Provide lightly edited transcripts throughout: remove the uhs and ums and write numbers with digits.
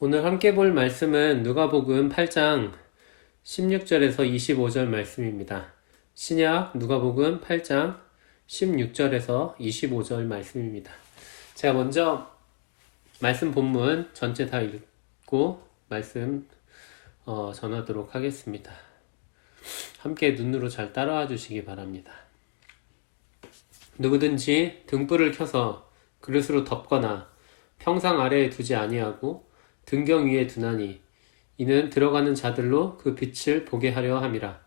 오늘 함께 볼 말씀은 누가복음 8장 16절에서 25절 말씀입니다. 신약 누가복음 8장 16절에서 25절 말씀입니다. 제가 먼저 말씀 본문 전체 다 읽고 말씀 전하도록 하겠습니다. 함께 눈으로 잘 따라와 주시기 바랍니다. 누구든지 등불을 켜서 그릇으로 덮거나 평상 아래에 두지 아니하고 등경 위에 두나니 이는 들어가는 자들로 그 빛을 보게 하려 함이라.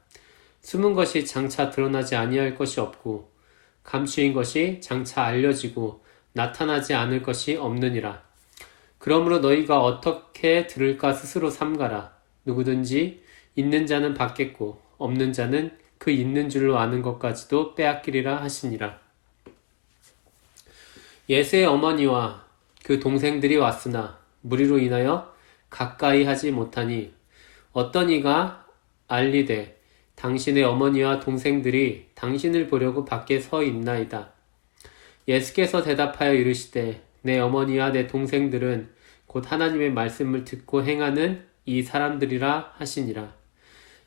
숨은 것이 장차 드러나지 아니할 것이 없고 감추인 것이 장차 알려지고 나타나지 않을 것이 없느니라. 그러므로 너희가 어떻게 들을까 스스로 삼가라. 누구든지 있는 자는 받겠고 없는 자는 그 있는 줄로 아는 것까지도 빼앗기리라 하시니라. 예수의 어머니와 그 동생들이 왔으나 무리로 인하여 가까이 하지 못하니 어떤 이가 알리되 당신의 어머니와 동생들이 당신을 보려고 밖에 서 있나이다. 예수께서 대답하여 이르시되 내 어머니와 내 동생들은 곧 하나님의 말씀을 듣고 행하는 이 사람들이라 하시니라.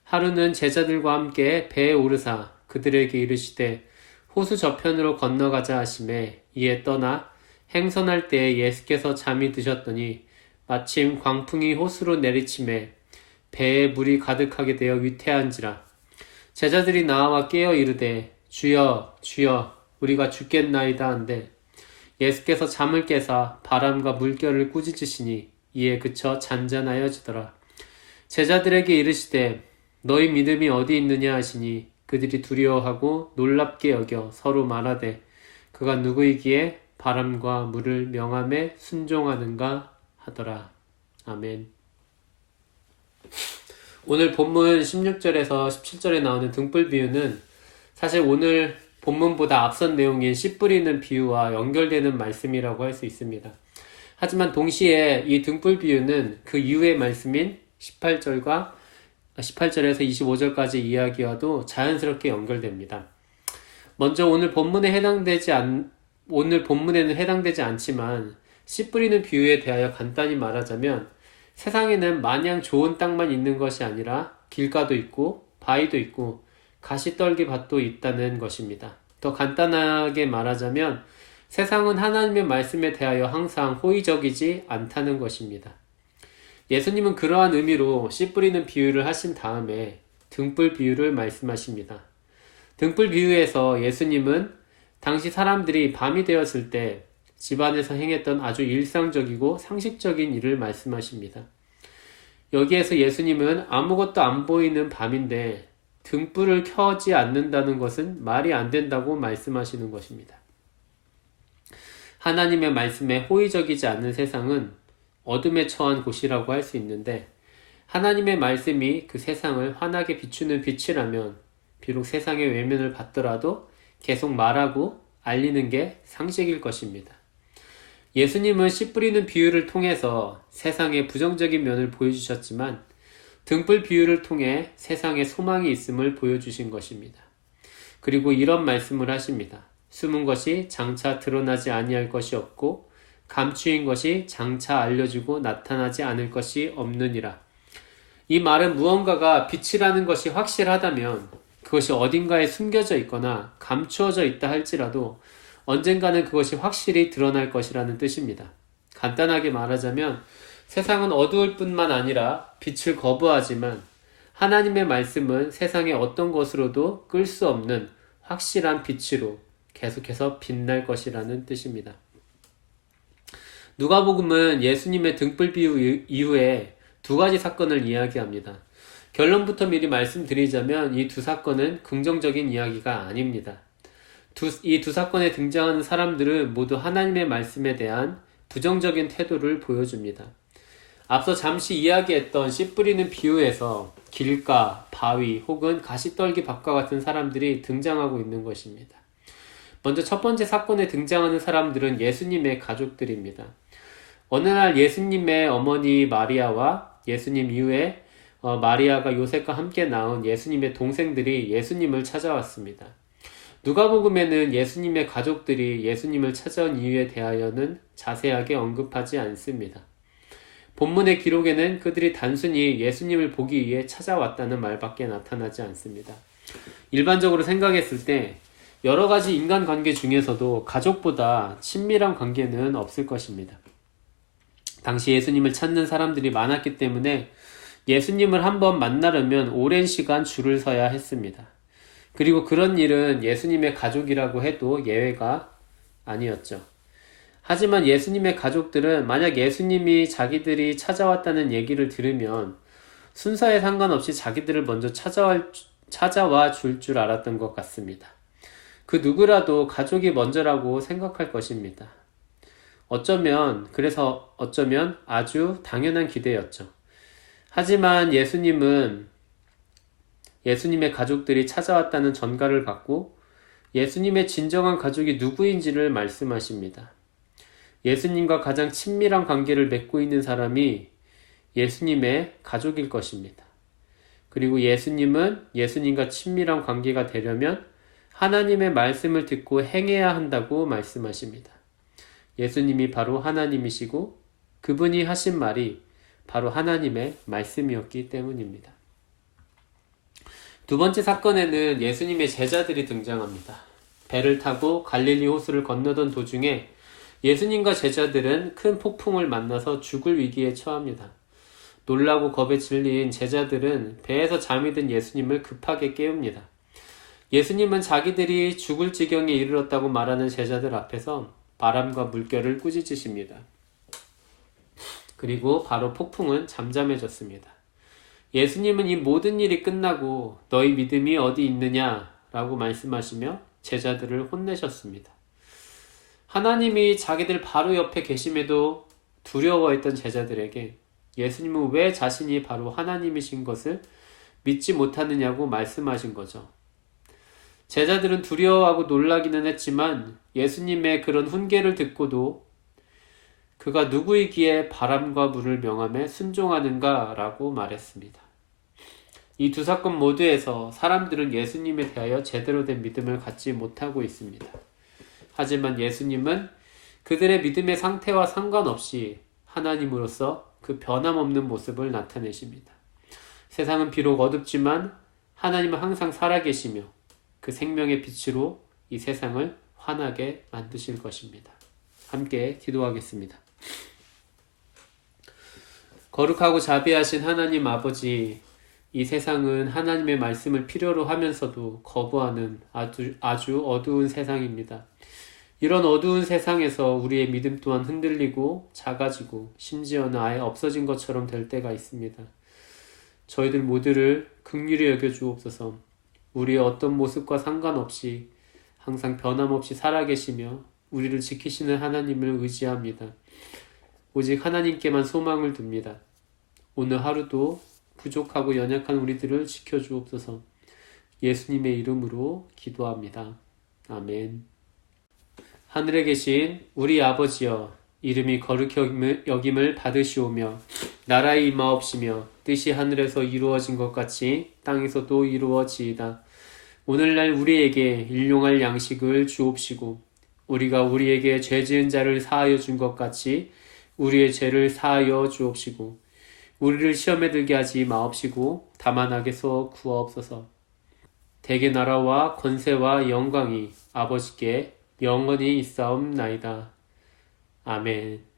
하루는 제자들과 함께 배에 오르사 그들에게 이르시되 호수 저편으로 건너가자 하시매 이에 떠나 행선할 때에 예수께서 잠이 드셨더니 마침 광풍이 호수로 내리침에 배에 물이 가득하게 되어 위태한지라. 제자들이 나와 깨어 이르되 주여 주여 우리가 죽겠나이다 한데 예수께서 잠을 깨사 바람과 물결을 꾸짖으시니 이에 그쳐 잔잔하여지더라. 제자들에게 이르시되 너희 믿음이 어디 있느냐 하시니 그들이 두려워하고 놀랍게 여겨 서로 말하되 그가 누구이기에 바람과 물을 명함에 순종하는가 하더라. 아멘. 오늘 본문 16절에서 17절에 나오는 등불 비유는 사실 오늘 본문보다 앞선 내용인 씨 뿌리는 비유와 연결되는 말씀이라고 할 수 있습니다. 하지만 동시에 이 등불 비유는 그 이후의 말씀인 18절에서 25절까지 이야기와도 자연스럽게 연결됩니다. 먼저 오늘 본문에는 해당되지 않지만 씨 뿌리는 비유에 대하여 간단히 말하자면 세상에는 마냥 좋은 땅만 있는 것이 아니라 길가도 있고 바위도 있고 가시떨기 밭도 있다는 것입니다. 더 간단하게 말하자면 세상은 하나님의 말씀에 대하여 항상 호의적이지 않다는 것입니다. 예수님은 그러한 의미로 씨 뿌리는 비유를 하신 다음에 등불 비유를 말씀하십니다. 등불 비유에서 예수님은 당시 사람들이 밤이 되었을 때 집안에서 행했던 아주 일상적이고 상식적인 일을 말씀하십니다. 여기에서 예수님은 아무것도 안 보이는 밤인데 등불을 켜지 않는다는 것은 말이 안 된다고 말씀하시는 것입니다. 하나님의 말씀에 호의적이지 않는 세상은 어둠에 처한 곳이라고 할 수 있는데 하나님의 말씀이 그 세상을 환하게 비추는 빛이라면 비록 세상의 외면을 받더라도 계속 말하고 알리는 게 상식일 것입니다. 예수님은 씨 뿌리는 비유를 통해서 세상의 부정적인 면을 보여주셨지만 등불 비유를 통해 세상에 소망이 있음을 보여주신 것입니다. 그리고 이런 말씀을 하십니다. 숨은 것이 장차 드러나지 아니할 것이 없고 감추인 것이 장차 알려지고 나타나지 않을 것이 없느니라. 이 말은 무언가가 빛이라는 것이 확실하다면 그것이 어딘가에 숨겨져 있거나 감추어져 있다 할지라도 언젠가는 그것이 확실히 드러날 것이라는 뜻입니다. 간단하게 말하자면 세상은 어두울 뿐만 아니라 빛을 거부하지만 하나님의 말씀은 세상의 어떤 것으로도 끌 수 없는 확실한 빛으로 계속해서 빛날 것이라는 뜻입니다. 누가복음은 예수님의 등불 비유 이후에 두 가지 사건을 이야기합니다. 결론부터 미리 말씀드리자면 이 두 사건은 긍정적인 이야기가 아닙니다. 이 두 사건에 등장하는 사람들은 모두 하나님의 말씀에 대한 부정적인 태도를 보여줍니다. 앞서 잠시 이야기했던 씨 뿌리는 비유에서 길가, 바위 혹은 가시떨기 밭과 같은 사람들이 등장하고 있는 것입니다. 먼저 첫 번째 사건에 등장하는 사람들은 예수님의 가족들입니다. 어느 날 예수님의 어머니 마리아와 예수님 이후에 마리아가 요셉과 함께 낳은 예수님의 동생들이 예수님을 찾아왔습니다. 누가복음에는 예수님의 가족들이 예수님을 찾아온 이유에 대하여는 자세하게 언급하지 않습니다. 본문의 기록에는 그들이 단순히 예수님을 보기 위해 찾아왔다는 말밖에 나타나지 않습니다. 일반적으로 생각했을 때 여러 가지 인간관계 중에서도 가족보다 친밀한 관계는 없을 것입니다. 당시 예수님을 찾는 사람들이 많았기 때문에 예수님을 한번 만나려면 오랜 시간 줄을 서야 했습니다. 그리고 그런 일은 예수님의 가족이라고 해도 예외가 아니었죠. 하지만 예수님의 가족들은 만약 예수님이 자기들이 찾아왔다는 얘기를 들으면 순서에 상관없이 자기들을 먼저 찾아와 줄 알았던 것 같습니다. 그 누구라도 가족이 먼저라고 생각할 것입니다. 그래서 어쩌면 아주 당연한 기대였죠. 하지만 예수님은 예수님의 가족들이 찾아왔다는 전가를 받고 예수님의 진정한 가족이 누구인지를 말씀하십니다. 예수님과 가장 친밀한 관계를 맺고 있는 사람이 예수님의 가족일 것입니다. 그리고 예수님은 예수님과 친밀한 관계가 되려면 하나님의 말씀을 듣고 행해야 한다고 말씀하십니다. 예수님이 바로 하나님이시고 그분이 하신 말이 바로 하나님의 말씀이었기 때문입니다. 두 번째 사건에는 예수님의 제자들이 등장합니다. 배를 타고 갈릴리 호수를 건너던 도중에 예수님과 제자들은 큰 폭풍을 만나서 죽을 위기에 처합니다. 놀라고 겁에 질린 제자들은 배에서 잠이 든 예수님을 급하게 깨웁니다. 예수님은 자기들이 죽을 지경에 이르렀다고 말하는 제자들 앞에서 바람과 물결을 꾸짖으십니다. 그리고 바로 폭풍은 잠잠해졌습니다. 예수님은 이 모든 일이 끝나고 너희 믿음이 어디 있느냐 라고 말씀하시며 제자들을 혼내셨습니다. 하나님이 자기들 바로 옆에 계심에도 두려워했던 제자들에게 예수님은 왜 자신이 바로 하나님이신 것을 믿지 못하느냐고 말씀하신 거죠. 제자들은 두려워하고 놀라기는 했지만 예수님의 그런 훈계를 듣고도 그가 누구이기에 바람과 물을 명함에 순종하는가 라고 말했습니다. 이 두 사건 모두에서 사람들은 예수님에 대하여 제대로 된 믿음을 갖지 못하고 있습니다. 하지만 예수님은 그들의 믿음의 상태와 상관없이 하나님으로서 그 변함없는 모습을 나타내십니다. 세상은 비록 어둡지만 하나님은 항상 살아계시며 그 생명의 빛으로 이 세상을 환하게 만드실 것입니다. 함께 기도하겠습니다. 거룩하고 자비하신 하나님 아버지, 이 세상은 하나님의 말씀을 필요로 하면서도 거부하는 아주 어두운 세상입니다. 이런 어두운 세상에서 우리의 믿음 또한 흔들리고 작아지고 심지어는 아예 없어진 것처럼 될 때가 있습니다. 저희들 모두를 긍휼히 여겨주옵소서. 우리의 어떤 모습과 상관없이 항상 변함없이 살아계시며 우리를 지키시는 하나님을 의지합니다. 오직 하나님께만 소망을 둡니다. 오늘 하루도 부족하고 연약한 우리들을 지켜주옵소서. 예수님의 이름으로 기도합니다. 아멘. 하늘에 계신 우리 아버지여, 이름이 거룩히 여김을 받으시오며 나라의 임하옵시며 뜻이 하늘에서 이루어진 것 같이 땅에서도 이루어지이다. 오늘날 우리에게 일용할 양식을 주옵시고 우리가 우리에게 죄 지은 자를 사하여 준 것 같이 우리의 죄를 사하여 주옵시고 우리를 시험에 들게 하지 마옵시고 다만 악에서 구하옵소서. 대개 나라와 권세와 영광이 아버지께 영원히 있사옵나이다. 아멘.